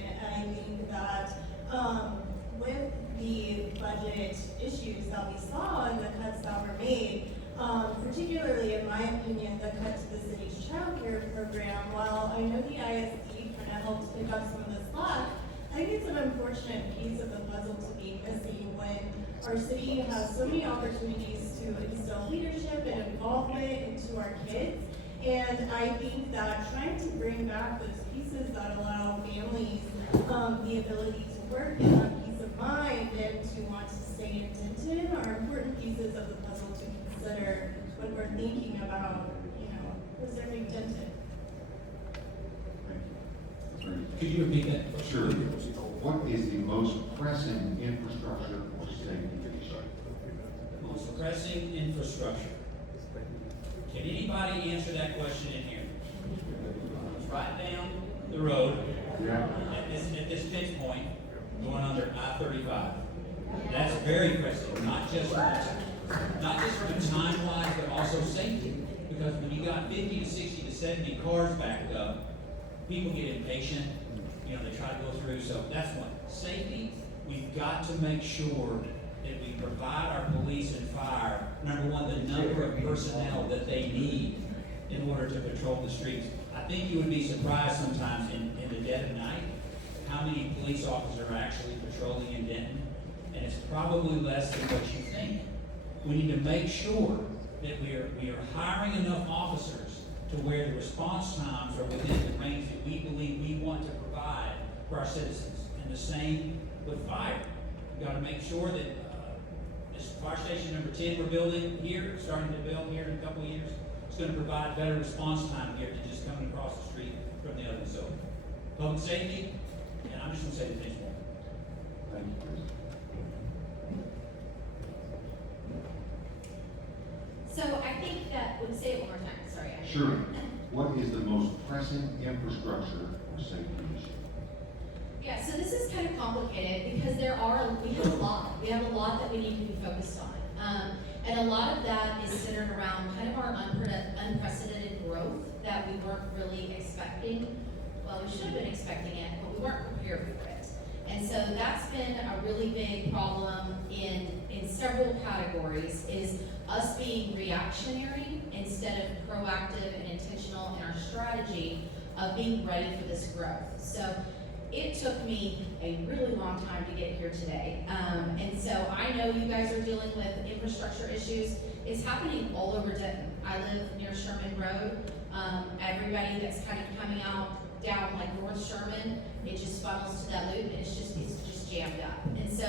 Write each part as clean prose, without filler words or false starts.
Denton, and I think that with the budget issues that we saw and the cuts that were made, particularly in my opinion, the cut to the city's child care program, while I know the ISD kind of helped pick up some of the slack, I think it's an unfortunate piece of the puzzle to be missing when our city has so many opportunities to instill leadership and involvement into our kids. And I think that trying to bring back those pieces that allow families the ability to work and have peace of mind and to want to stay in Denton are important pieces of the puzzle to consider when we're thinking about, preserving Denton. Could you repeat that? Sure. What is the most pressing infrastructure or safety issue? Most pressing infrastructure. Can anybody answer that question in here? It's right down the road Yeah. at this pinch point going under I-35. That's very pressing, not just from time-wise, but also safety. Because when you got 50 to 60 to 70 cars backed up, people get impatient. They try to go through. So that's one. Safety, we've got to make sure that we provide our police and fire, number one, the number of personnel that they need in order to patrol the streets. I think you would be surprised sometimes in the dead of night how many police officers are actually patrolling in Denton, and it's probably less than what you think. We need to make sure that we are hiring enough officers to where the response times are within the range that we believe we want to provide for our citizens. And the same with fire. We've got to make sure that this fire station number 10 we're building here, starting to build here in a couple of years, it's going to provide better response time here than just coming across the street from the other. So, public safety, and I'm just going to say the things more. Thank you, Chris. So I think that, would say it one more time, sorry. Sure. What is the most pressing infrastructure or safety issue? Yeah, so this is kind of complicated because we have a lot that we need to be focused on. And a lot of that is centered around kind of our unprecedented growth that we weren't really expecting. Well, we should have been expecting it, but we weren't prepared for it. And so that's been a really big problem in several categories, is us being reactionary instead of proactive and intentional in our strategy of being ready for this growth. So it took me a really long time to get here today. And so I know you guys are dealing with infrastructure issues. It's happening all over Denton. I live near Sherman Road. Everybody that's kind of coming out down like North Sherman, it just funnels to that loop and it's just jammed up. And so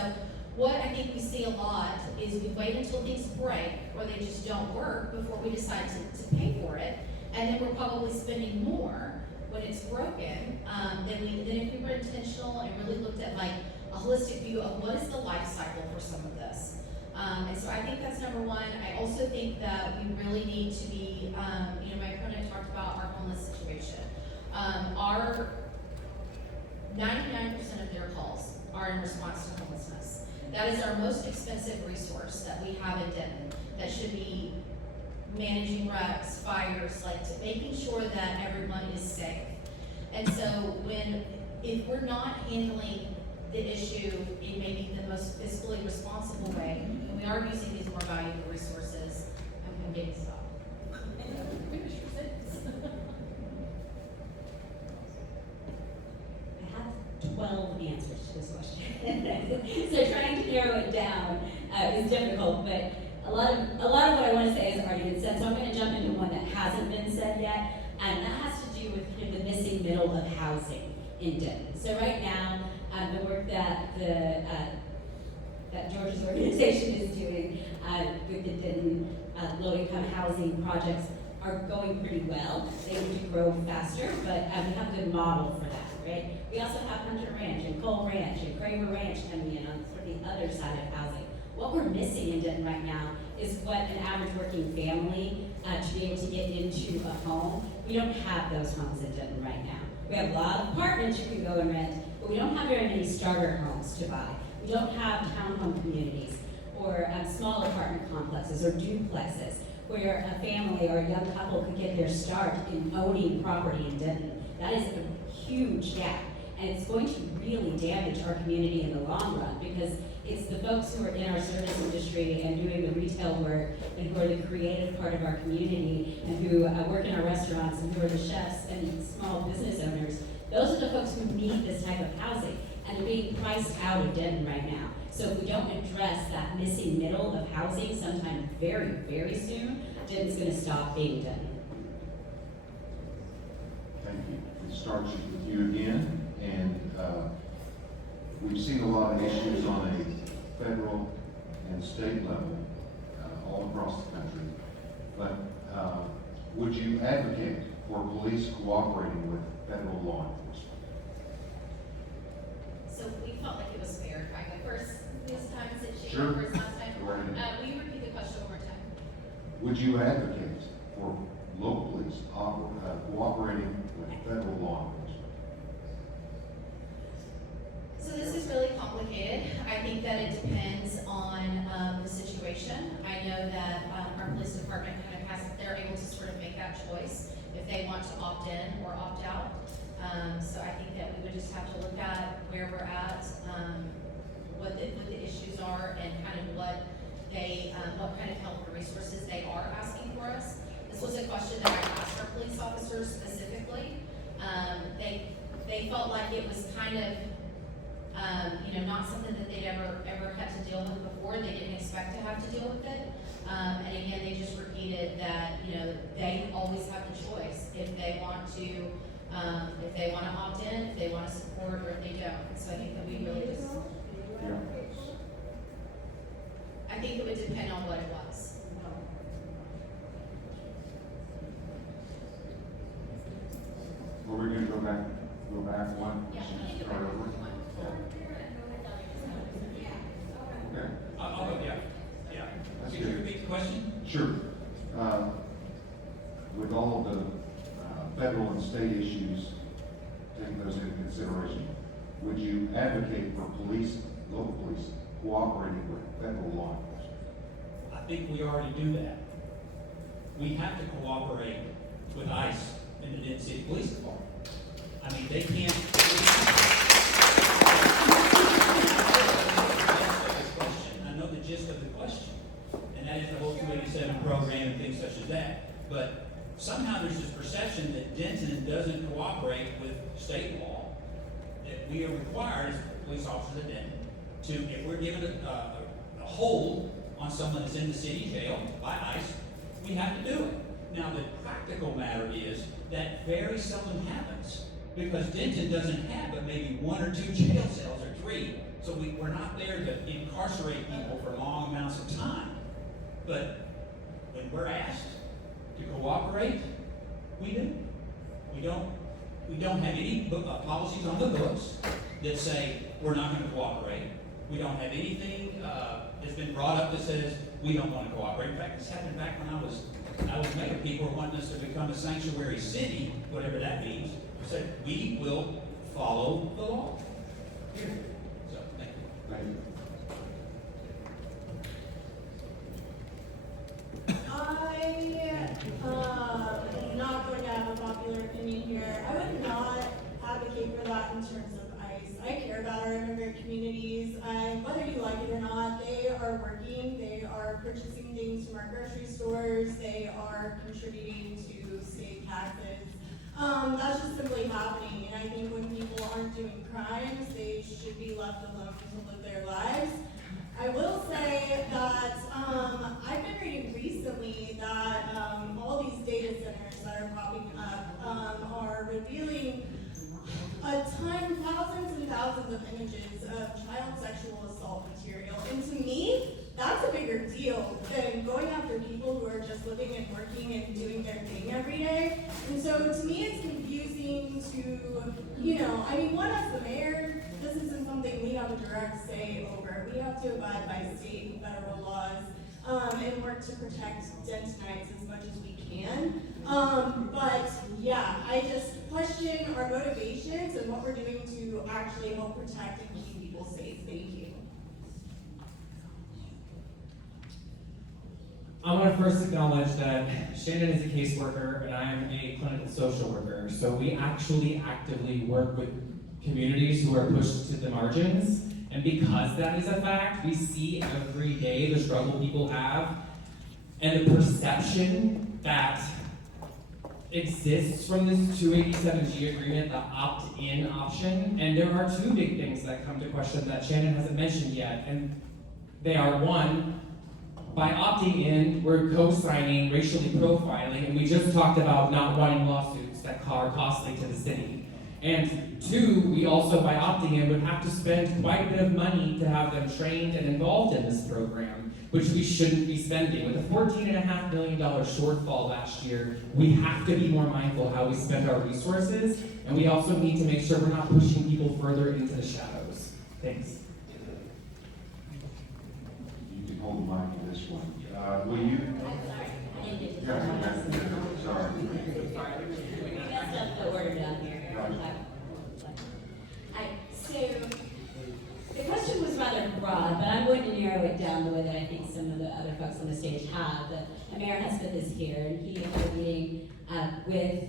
what I think we see a lot is we wait until things break or they just don't work before we decide to pay for it. And then we're probably spending more when it's broken than if we were intentional and really looked at like a holistic view of what is the life cycle for some of this. And so I think that's number one. I also think that we really need to be, my opponent talked about our homeless situation. Our 99% of their calls are in response to homelessness. That is our most expensive resource that we have in Denton that should be managing wrecks, fires, making sure that everyone is safe. And so if we're not handling the issue in maybe the most fiscally responsible way, and we are using these more valuable resources, I'm getting stopped. Finish your sentence. I have 12 answers to this question. So trying to narrow it down is difficult, but a lot of what I want to say has already been said, so I'm going to jump into one that hasn't been said yet, and that has to do with kind of the missing middle of housing in Denton. So right now, the work that George's organization is doing with the Denton low-income housing projects are going pretty well. They need to grow faster, but we have a good model for that, right? We also have Hunter Ranch and Cole Ranch and Kramer Ranch coming in on sort of the other side of housing. What we're missing in Denton right now is what an average working family to be able to get into a home. We don't have those homes in Denton right now. We have a lot of apartments you can go and rent, but we don't have very many starter homes to buy. We don't have townhome communities or small apartment complexes or duplexes where a family or a young couple could get their start in owning property in Denton. That is a huge gap. And it's going to really damage our community in the long run, because it's the folks who are in our service industry and doing the retail work, and who are the creative part of our community, and who work in our restaurants, and who are the chefs and small business owners. Those are the folks who need this type of housing, and they're being priced out of Denton right now. So if we don't address that missing middle of housing sometime very, very soon, Denton's gonna stop being Denton. Thank you. It starts with you again, and we've seen a lot of issues on a federal and state level all across the country. But would you advocate for police cooperating with federal law enforcement? So we felt like it was fair. If I go first this time, since she Sure. went first last time. Go right ahead. Will you repeat the question one more time? Would you advocate for local police cooperating with federal law enforcement? So this is really complicated. I think that it depends on the situation. I know that our police department kind of they're able to sort of make that choice if they want to opt in or opt out. So I think that we would just have to look at where we're at, what the issues are, and kind of what kind of help or resources they are asking for us. This was a question that I asked our police officers specifically. They felt like it was kind of not something that they'd ever had to deal with before. They didn't expect to have to deal with it. And again, they just repeated that, they always have the choice if they want to opt in, if they want to support, or if they don't. So I think that we really just, I think it would depend on what it was. Or we're gonna go back one? Yeah. Start over? Okay. I'll go, yeah. That's Could you good. repeat the question? Sure. With all of the federal and state issues, taking those into consideration, would you advocate for local police cooperating with federal law enforcement? I think we already do that. We have to cooperate with ICE and the Denton City Police Department. I mean, they can't. I know the gist of the question, and that is the whole 287 program and things such as that. But somehow there's this perception that Denton doesn't cooperate with state law, that we are required as police officers at Denton to, if we're given a hold on someone that's in the city jail by ICE, we have to do it. Now, the practical matter is that very seldom happens, because Denton doesn't have but maybe 1 or 2 jail cells or 3. So we're not there to incarcerate people for long amounts of time. But when we're asked to cooperate, we do. We don't have any policies on the books that say we're not going to cooperate. We don't have anything that's been brought up that says we don't want to cooperate. In fact, this happened back when I was mayor. People were wanting us to become a sanctuary city, whatever that means. Said we will follow the law. Period. So thank you. Thank you. I'm not going to have a popular opinion here. I would not advocate for that in terms of ICE. I care about our immigrant communities, and whether you like it or not, they are working, they are purchasing things from our grocery stores, they are contributing to state taxes. That's just simply happening, and I think when people aren't doing crimes, they should be left alone to live their lives. I will say that I've been reading recently that all these data centers that are popping up are revealing thousands and thousands of images of child sexual assault material. And to me, that's a bigger deal than going after people who are just living and working and doing their thing every day. And so to me, it's confusing to, one as the mayor, this isn't something we have a direct say over. We have to abide by state and federal laws and work to protect Dentonites as much as we can. But yeah, I just question our motivations and what we're doing to actually help protect and keep people safe. Thank you. I want to first acknowledge that Shannon is a caseworker and I am a clinical social worker. So we actually actively work with communities who are pushed to the margins. And because that is a fact, we see every day the struggle people have and the perception that exists from this 287G agreement, the opt-in option. And there are two big things that come to question that Shannon hasn't mentioned yet. And they are, one, by opting in, we're co-signing racially profiling, and we just talked about not wanting lawsuits that are costly to the city. And two, we also, by opting in, would have to spend quite a bit of money to have them trained and involved in this program, which we shouldn't be spending. With a $14.5 million shortfall last year, we have to be more mindful how we spend our resources, and we also need to make sure we're not pushing people further into the shadows. Thanks. You can hold the mic for this one. Will you? I didn't get to Yeah, the last sorry. We messed up the order down here. So, the question was rather broad, but I'm going to narrow it down the way that I think some of the other folks on the stage have. Mayor Hespeth is here, and he had a meeting with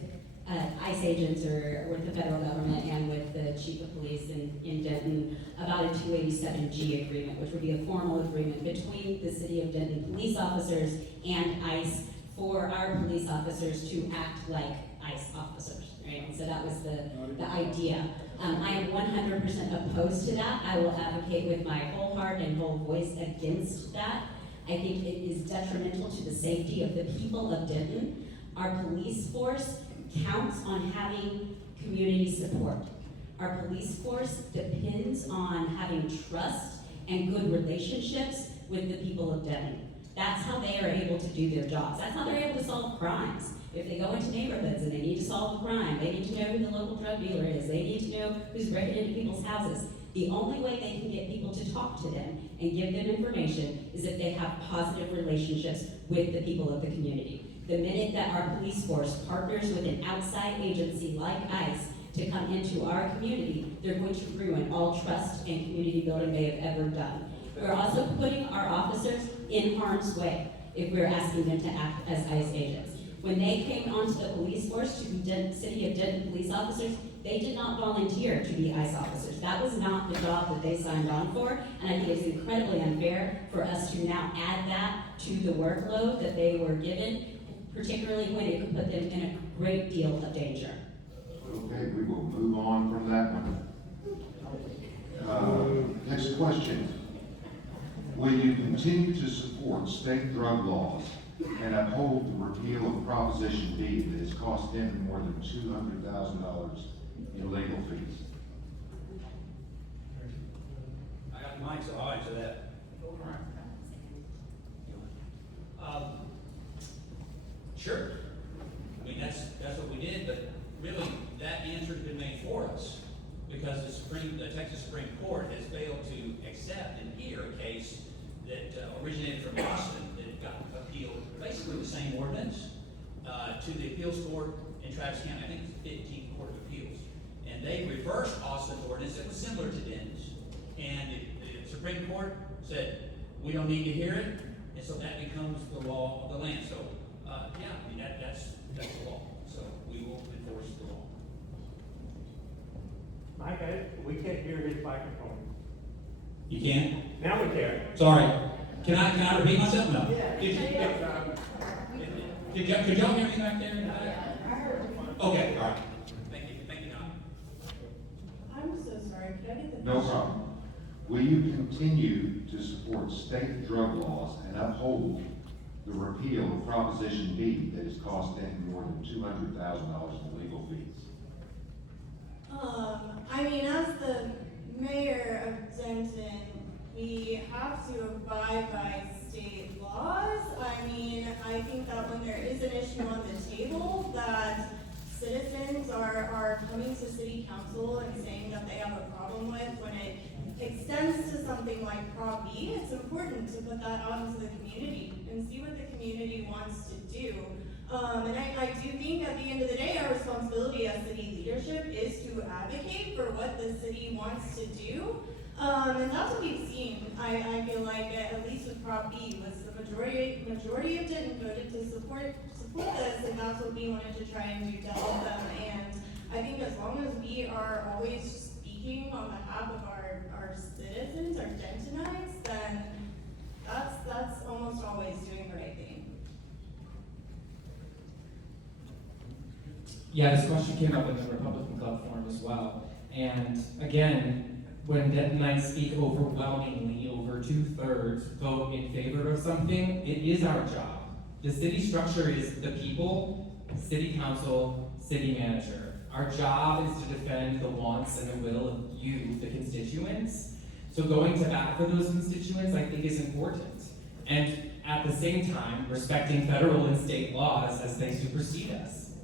ICE agents or with the federal government and with the chief of police in Denton about a 287G agreement, which would be a formal agreement between the city of Denton police officers and ICE for our police officers to act like ICE officers, right? And so that was the idea. I am 100% opposed to that. I will advocate with my whole heart and whole voice against that. I think it is detrimental to the safety of the people of Denton. Our police force counts on having community support. Our police force depends on having trust and good relationships with the people of Denton. That's how they are able to do their jobs. That's how they're able to solve crimes. If they go into neighborhoods and they need to solve a crime, they need to know who the local drug dealer is, they need to know who's breaking into people's houses. The only way they can get people to talk to them and give them information is if they have positive relationships with the people of the community. The minute that our police force partners with an outside agency like ICE to come into our community, they're going to ruin all trust and community building they have ever done. We're also putting our officers in harm's way if we're asking them to act as ICE agents. When they came onto the police force to be City of Denton police officers, they did not volunteer to be ICE officers. That was not the job that they signed on for, and I think it's incredibly unfair for us to now add that to the workload that they were given, particularly when it could put them in a great deal of danger. Okay, we will move on from that one. Next question. Will you continue to support state drug laws and uphold the repeal of Proposition B that has cost them more than $200,000 in legal fees? I got the mic, so I'll answer that. Sure. I mean, that's what we did, but really, that answer's been made for us because the Texas Supreme Court has failed to accept and hear a case that originated from Austin that got appealed, basically the same ordinance, to the appeals court in Travis County. I think it's the 15th Court of Appeals. And they reversed Austin's ordinance that was similar to Denton's. And the Supreme Court said, we don't need to hear it, and so that becomes the law of the land. So, yeah, I mean, that's the law. So we will enforce the law. Mike, we can't hear his microphone. You can't? Now we can. Sorry. Can I repeat myself? No. Yeah. Could y'all hear me back there? Okay, all right. Thank you, Don. I'm so sorry, could I get the No question? problem. Will you continue to support state drug laws and uphold the repeal of Proposition B that has cost them more than $200,000 in legal fees? I mean, as the mayor of Denton, we have to abide by state laws. I mean, I think that when there is an issue on the table that citizens are coming to city council and saying that they have a problem with, when it extends to something like Prop B, it's important to put that out into the community and see what the community wants to do. And I do think at the end of the day, our responsibility as city leadership is to advocate for what the city wants to do. And that's what we've seen. I feel like, at least with Prop B, was the majority of Denton voted to support this, and that's what we wanted to try and do to help them. And I think as long as we are always speaking on behalf of our citizens, our Dentonites, then that's almost always doing the right thing. Yeah, this question came up in the Republican Club forum as well. And again, when Dentonites speak overwhelmingly, over 2/3 vote in favor of something, it is our job. The city structure is the people, city council, city manager. Our job is to defend the wants and the will of you, the constituents. So going to bat for those constituents, I think, is important. And at the same time, respecting federal and state laws as they supersede us.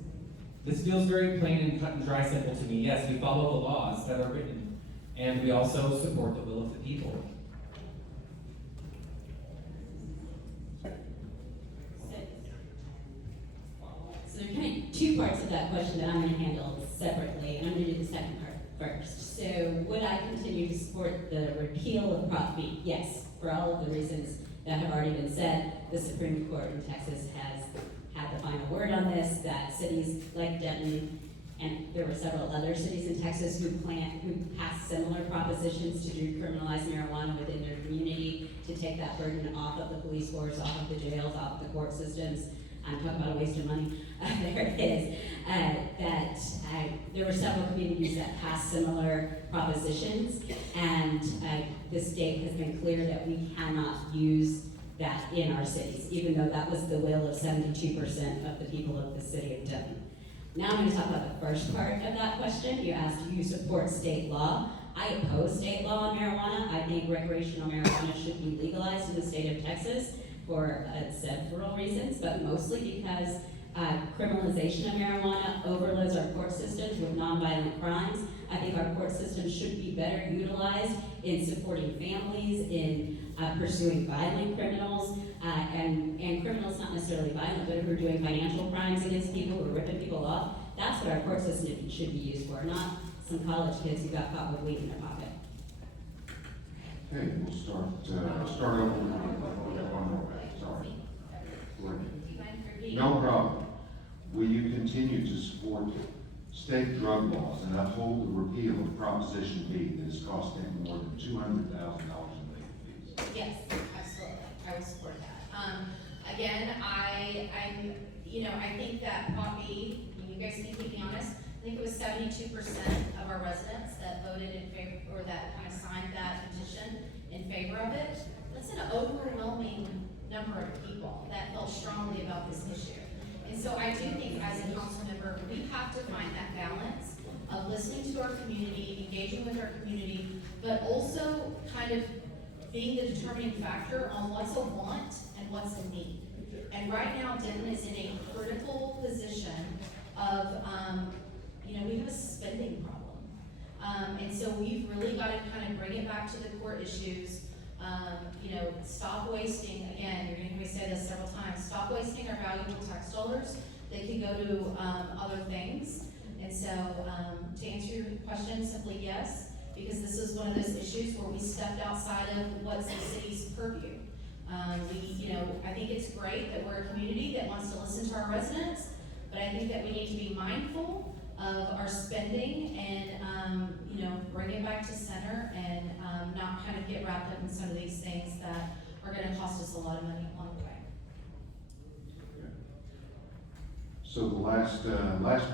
This feels very plain and cut and dry simple to me. Yes, we follow the laws that are written, and we also support the will of the people. So there are kind of two parts of that question that I'm going to handle separately, and I'm going to do the second part first. So would I continue to support the repeal of Prop B? Yes, for all of the reasons that have already been said. The Supreme Court in Texas has had the final word on this, that cities like Denton, and there were several other cities in Texas who passed similar propositions to decriminalize marijuana within their community, to take that burden off of the police force, off of the jails, off of the court systems. I'm talking about a waste of money. There it is. There were several communities that passed similar propositions, and the state has been clear that we cannot use that in our cities, even though that was the will of 72% of the people of the city of Denton. Now I'm going to talk about the first part of that question. You asked, do you support state law? I oppose state law on marijuana. I think recreational marijuana should be legalized in the state of Texas for several reasons, but mostly because criminalization of marijuana overloads our court systems with nonviolent crimes. I think our court systems should be better utilized in supporting families, in pursuing violent criminals, and criminals not necessarily violent, but who are doing financial crimes against people, who are ripping people off. That's what our court system should be used for, not some college kids who got caught with weed in their pocket. Okay, we'll start over with one more. Sorry. Go ahead. Do you mind repeating? No problem. Will you continue to support state drug laws and uphold the repeal of Proposition B that is costing more than $200,000 in legal fees? Yes, absolutely. I will support that. Again, I think that Prop B, you guys can keep me honest, I think it was 72% of our residents that voted in favor, or that kind of signed that petition in favor of it. That's an overwhelming number of people that felt strongly about this issue. And so I do think as a council member, we have to find that balance of listening to our community, engaging with our community, but also kind of being the determining factor on what's a want and what's a need. And right now, Denton is in a critical position of, we have a spending problem. And so we've really got to kind of bring it back to the core issues. Stop wasting, again, you're going to hear me say this several times, stop wasting our valuable tax dollars. They can go to other things. And so to answer your question, simply yes, because this is one of those issues where we stepped outside of what's the city's purview. I think it's great that we're a community that wants to listen to our residents, but I think that we need to be mindful of our spending and, bring it back to center and not kind of get wrapped up in some of these things that are going to cost us a lot of money along the way. Okay. So the last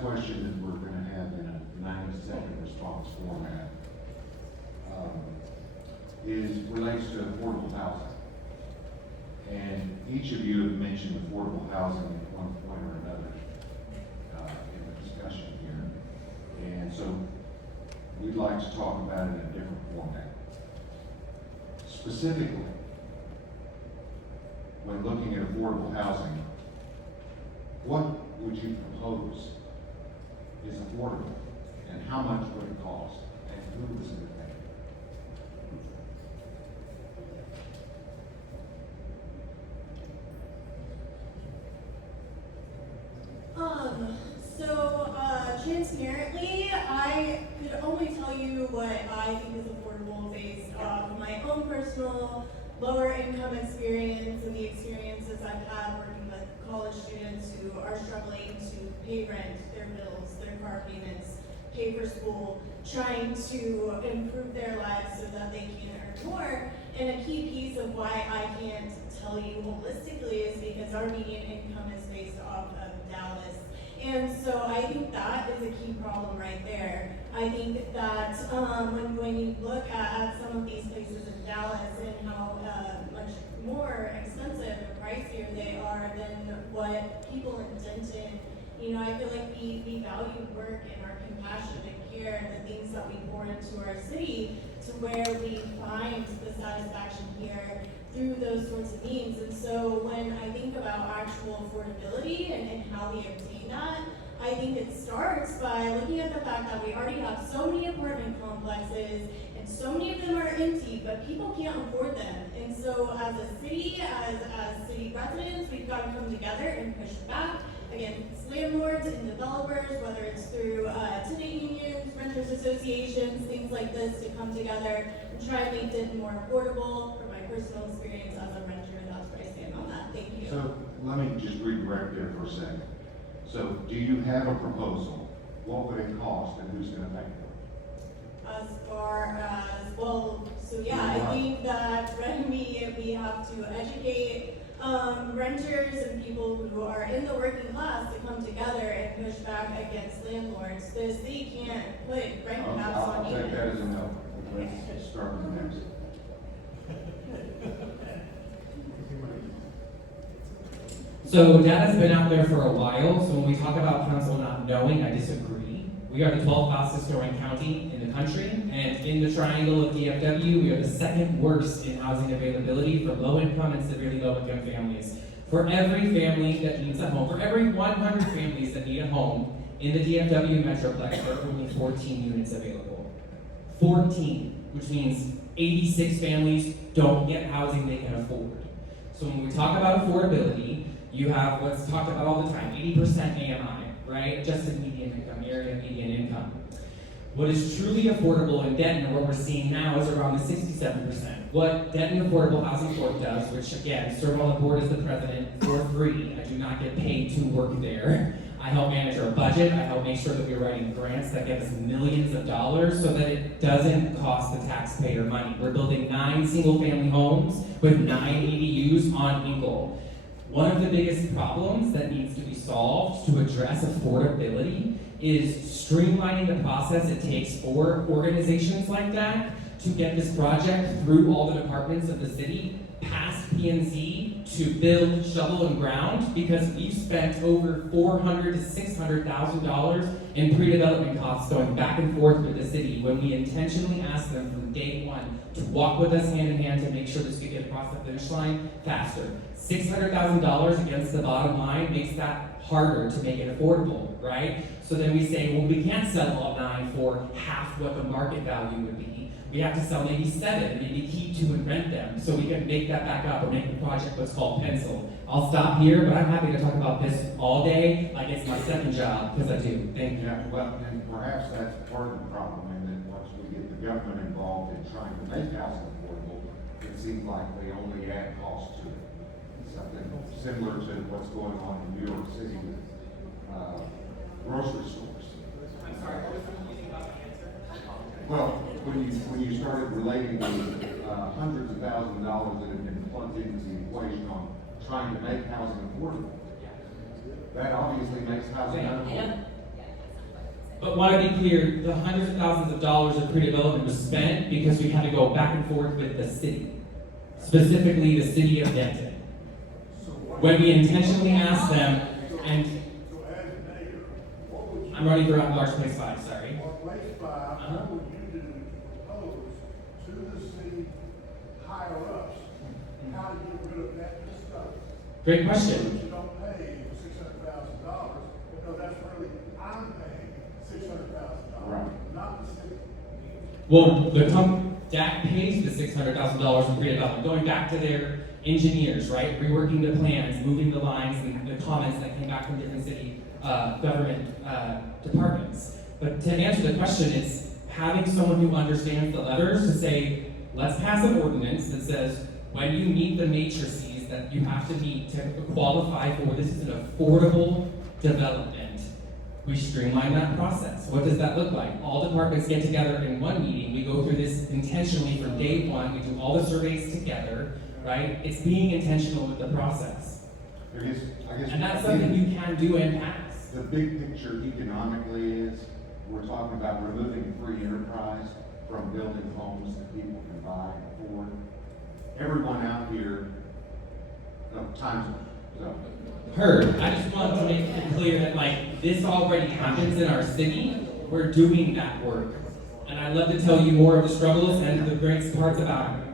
question that we're going to have in a 90-second response format relates to affordable housing. And each of you have mentioned affordable housing at one point or another in the discussion here. And so we'd like to talk about it in a different format. Specifically, when looking at affordable housing, what would you propose is affordable, and how much would it cost, and who is going to pay? Transparently, I could only tell you what I think is affordable based off my own personal lower income experience and the experiences I've had working with college students who are struggling to pay rent, their bills, their car payments, pay for school, trying to improve their lives so that they can earn more. And a key piece of why I can't tell you holistically is because our median income is based off of Dallas. And so I think that is a key problem right there. I think that when you look at some of these places in Dallas and how much more expensive and pricier they are than what people in Denton, you know, I feel like we value work and our compassion and care and the things that we pour into our city to where we find the satisfaction here through those sorts of means. And so when I think about actual affordability and how we obtain that, I think it starts by looking at the fact that we already have so many apartment complexes and so many of them are empty, but people can't afford them. And so as a city, as city residents, we've got to come together and push back against landlords and developers, whether it's through tenant unions, renters associations, things like this, to come together and try and make it more affordable. From my personal experience as a renter, that's what I stand on that. Thank you. So let me just redirect there for a second. So do you have a proposal? What would it cost and who's gonna pay for it? As far as, well, so yeah, I think that we have to educate renters and people who are in the working class to come together and push back against landlords. The city can't put rent caps I'll on take you. that as a no. Let's start with the next. So data's been out there for a while, so when we talk about council not knowing, I disagree. We are the 12th fastest growing county in the country, and in the triangle of DFW, we are the second worst in housing availability for low income and severely low income families. For every family that needs a home, for every 100 families that need a home in the DFW Metroplex, there are only 14 units available. 14, which means 86 families don't get housing they can afford. So when we talk about affordability, you have what's talked about all the time, 80% AMI, right? Adjusted median income, area median income. What is truly affordable in Denton, or what we're seeing now, is around the 67%. What Denton Affordable Housing Corp does, which again, serve on the board as the president for free. I do not get paid to work there. I help manage our budget. I help make sure that we're writing grants that give us millions of dollars so that it doesn't cost the taxpayer money. We're building 9 single-family homes with 9 ADUs on Inkle. One of the biggest problems that needs to be solved to address affordability is streamlining the process it takes for organizations like that to get this project through all the departments of the city, past P&Z, to build shovel and ground, because we've spent over $400,000 to $600,000 in pre-development costs going back and forth with the city when we intentionally asked them from day one to walk with us hand in hand to make sure this could get across the finish line faster. $600,000 against the bottom line makes that harder to make it affordable, right? So then we say, well, we can't sell all 9 for half what the market value would be. We have to sell maybe 7, maybe keep 2 and rent them, so we can make that back up or make the project what's called pencil. I'll stop here, but I'm happy to talk about this all day, like it's my second job, because I do. Thank you. Yeah, well, and perhaps that's part of the problem, and then once we get the government involved in trying to make housing affordable, it seems like they only add cost to it. Something similar to what's going on in New York City with grocery stores. I'm sorry, what was the beginning about the answer? Well, when you started relating the hundreds of thousands of dollars that have been plugged into the equation on trying to make housing affordable, that obviously makes housing unaffordable. But want to be clear, the hundreds of thousands of dollars of pre-development was spent because we had to go back and forth with the city, specifically the city of Denton. When we intentionally asked them, and So as a mayor, what would you? I'm running throughout Large Place 5, sorry. On place 5, what would you do to propose to the city higher ups, how to get rid of that stuff? Great So question. that you don't pay $600,000, because that's really, I'm paying $600,000, Right. not the city. Well, DAC pays the $600,000 in pre-development, going back to their engineers, right? Reworking the plans, moving the lines, and the comments that came back from different city government departments. But to answer the question, it's having someone who understands the levers to say, let's pass an ordinance that says, when you meet the matrices that you have to meet to qualify for this is an affordable development, We streamline that process. What does that look like? All departments get together in one meeting. We go through this intentionally from day one. We do all the surveys together, right? It's being intentional with the process. I guess. And that's something you can do and pass. The big picture economically is, we're talking about removing free enterprise from building homes that people can buy and afford. Everyone out here, times, so. Heard. I just wanted to make it clear that like this already happens in our city. We're doing that work. And I'd love to tell you more of the struggles and the great parts about it.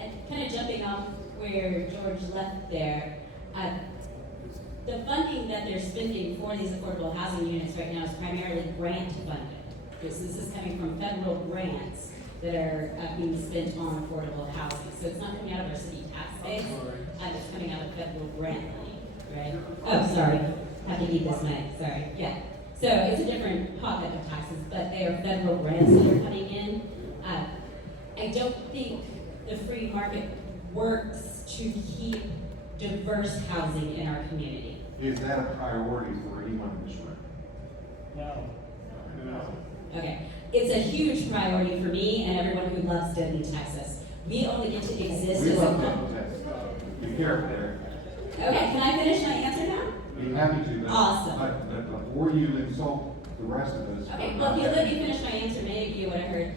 And kind of jumping off where George left there, the funding that they're spending for these affordable housing units right now is primarily grant funded. This is coming from federal grants that are being spent on affordable housing. So it's not coming out of our city tax base, it's coming out of federal grant money, right? Oh, sorry, have to keep this mic, sorry, yeah. So it's a different pocket of taxes, but they are federal grants that are coming in. I don't think the free market works to keep diverse housing in our community. Is that a priority for anyone in this room? No. Okay, it's a huge priority for me and everyone who loves Denton, Texas. We only get to exist We as a love company. that, Texas. Be careful there. Okay, can I finish my answer now? Be happy to, but. Awesome. But before you insult the rest of us. Okay, well, if you let me finish my answer, maybe you would have heard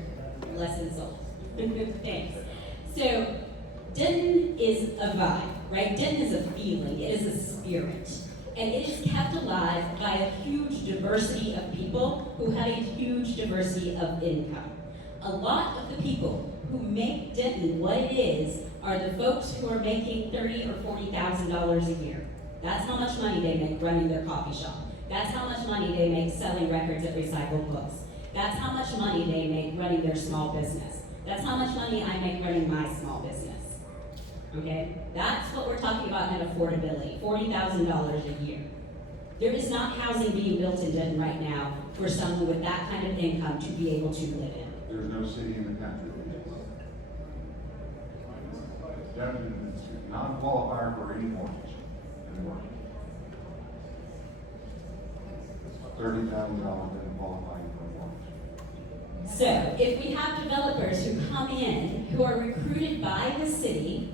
less insult. Thanks. So, Denton is a vibe, right? Denton is a feeling, it is a spirit. And it is kept alive by a huge diversity of people who have a huge diversity of income. A lot of the people who make Denton what it is are the folks who are making $30,000 or $40,000 a year. That's how much money they make running their coffee shop. That's how much money they make selling records at recycled books. That's how much money they make running their small business. That's how much money I make running my small business. Okay? That's what we're talking about in affordability, $40,000 a year. There is not housing being built in Denton right now for someone with that kind of income to be able to live in. There's no city in the country that is. Denton is non-qualifier for any mortgage anymore. $30,000 doesn't qualify you for a mortgage. So, if we have developers who come in, who are recruited by the city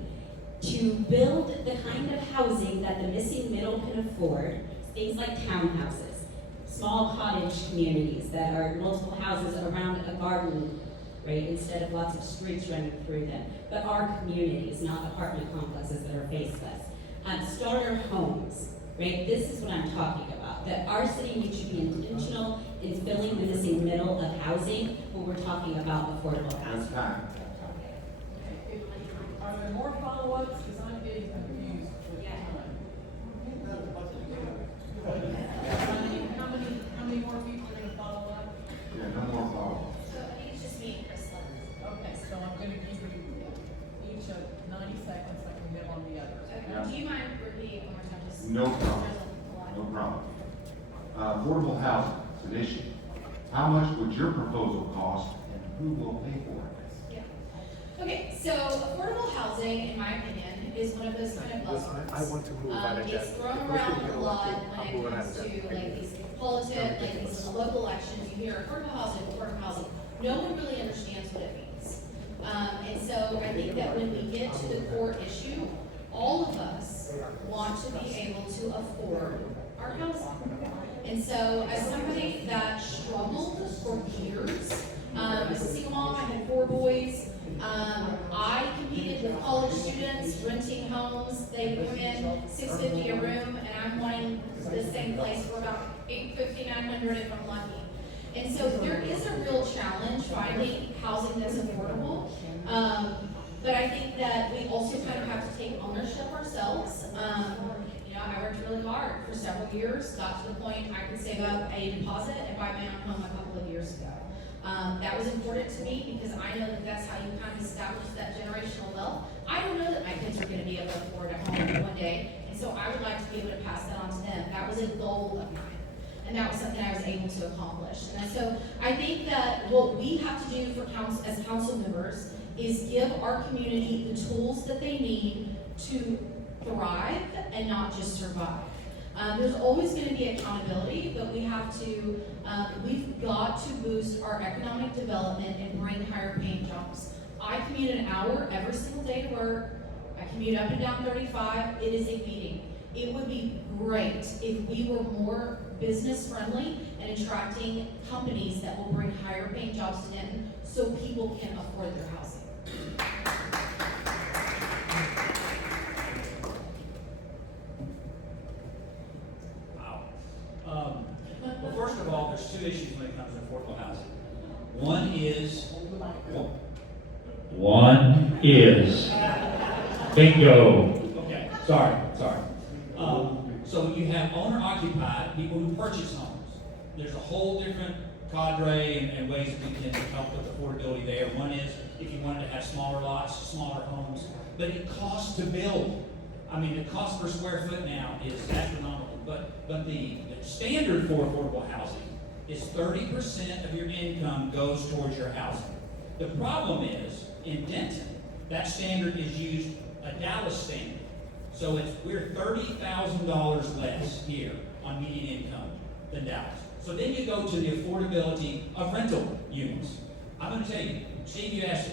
to build the kind of housing that the missing middle can afford, things like townhouses, small cottage communities that are multiple houses around a garden, right, instead of lots of streets running through them, but are communities, not apartment complexes that are faceless. Starter homes, right, this is what I'm talking about, that our city needs to be intentional in filling the missing middle of housing when we're talking about affordable That's housing. time. Are there more follow-ups? Because I'm getting confused with time. How many more people are gonna follow up? Yeah, no more follow. So I think it's just me and Chris left. Okay, so I'm gonna give you each 90 seconds, I can get on the others. Okay, Yeah. do you mind repeating one more time? Just No problem. there's a lot. No problem. Affordable housing, it's an issue. How much would your proposal cost and who will pay for it? Yeah. Okay, so affordable housing, in my opinion, is one of those kind of buzzwords. I want to move out of It's that. thrown If we around can a get lot elected, I'm when it moving out comes of to that. like these politics, like these local elections, you hear affordable housing. No one really understands what it means. And so I think that when we get to the core issue, all of us want to be able to afford our housing. And so as somebody that struggled for years, as a single mom, I had 4 boys. I competed with college students renting homes. They would come in $650 a room, and I'm wanting the same place for about $850, $900 if I'm lucky. And so there is a real challenge finding housing that's affordable. But I think that we also kind of have to take ownership ourselves. You know, I worked really hard for several years, got to the point I could save up a deposit and buy my own home a couple of years ago. That was important to me because I know that that's how you kind of establish that generational wealth. I don't know that my kids are going to be able to afford a home one day, and so I would like to be able to pass that on to them. That was a goal of mine, and that was something I was able to accomplish. And so I think that what we have to do for as council members is give our community the tools that they need to thrive and not just survive. There's always going to be accountability, but we've got to boost our economic development and bring higher paying jobs. I commute an hour every single day to work. I commute up and down 35. It is a beating. It would be great if we were more business friendly and attracting companies that will bring higher paying jobs to Denton so people can afford their housing. Wow. Well, first of all, there's two issues when it comes to affordable housing. One is bingo. Okay, sorry. So you have owner-occupied, people who purchase homes. There's a whole different cadre and ways that we can help with affordability there. One is if you wanted to have smaller lots, smaller homes, but it costs to build. I mean, the cost per square foot now is astronomical, but the standard for affordable housing is 30% of your income goes towards your housing. The problem is, in Denton, that standard is used, a Dallas standard. So we're $30,000 less here on median income than Dallas. So then you go to the affordability of rental units. I'm going to tell you, Steve, you asked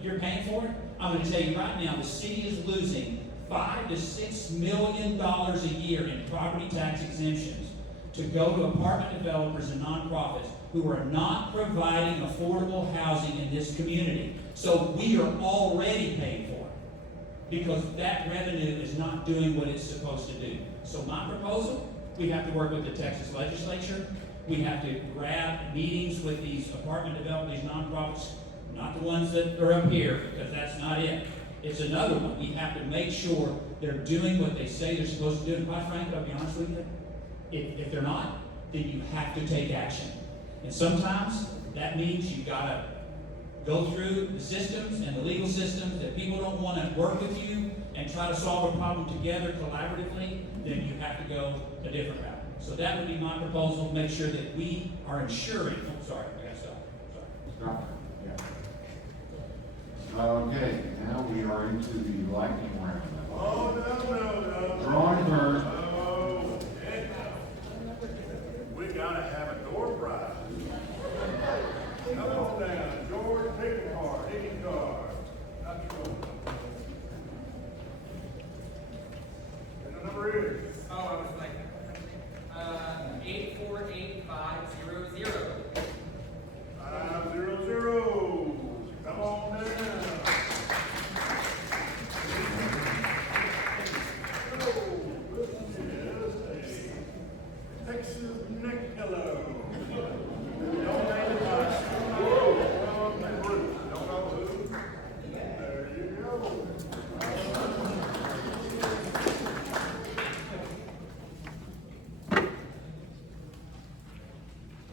you're paying for it? I'm going to tell you right now, the city is losing $5 to $6 million a year in property tax exemptions to go to apartment developers and nonprofits who are not providing affordable housing in this community. So we are already paying for it because that revenue is not doing what it's supposed to do. So my proposal, we have to work with the Texas legislature. We have to grab meetings with these apartment developers, these nonprofits, not the ones that are up here, because that's not it. It's another one. We have to make sure they're doing what they say they're supposed to do. And quite frankly, I'll be honest with you, if they're not, then you have to take action. And sometimes that means you've got to go through the systems and the legal systems that people don't want to work with you and try to solve a problem together collaboratively, then you have to go a different route. So that would be my proposal, make sure that we are ensuring,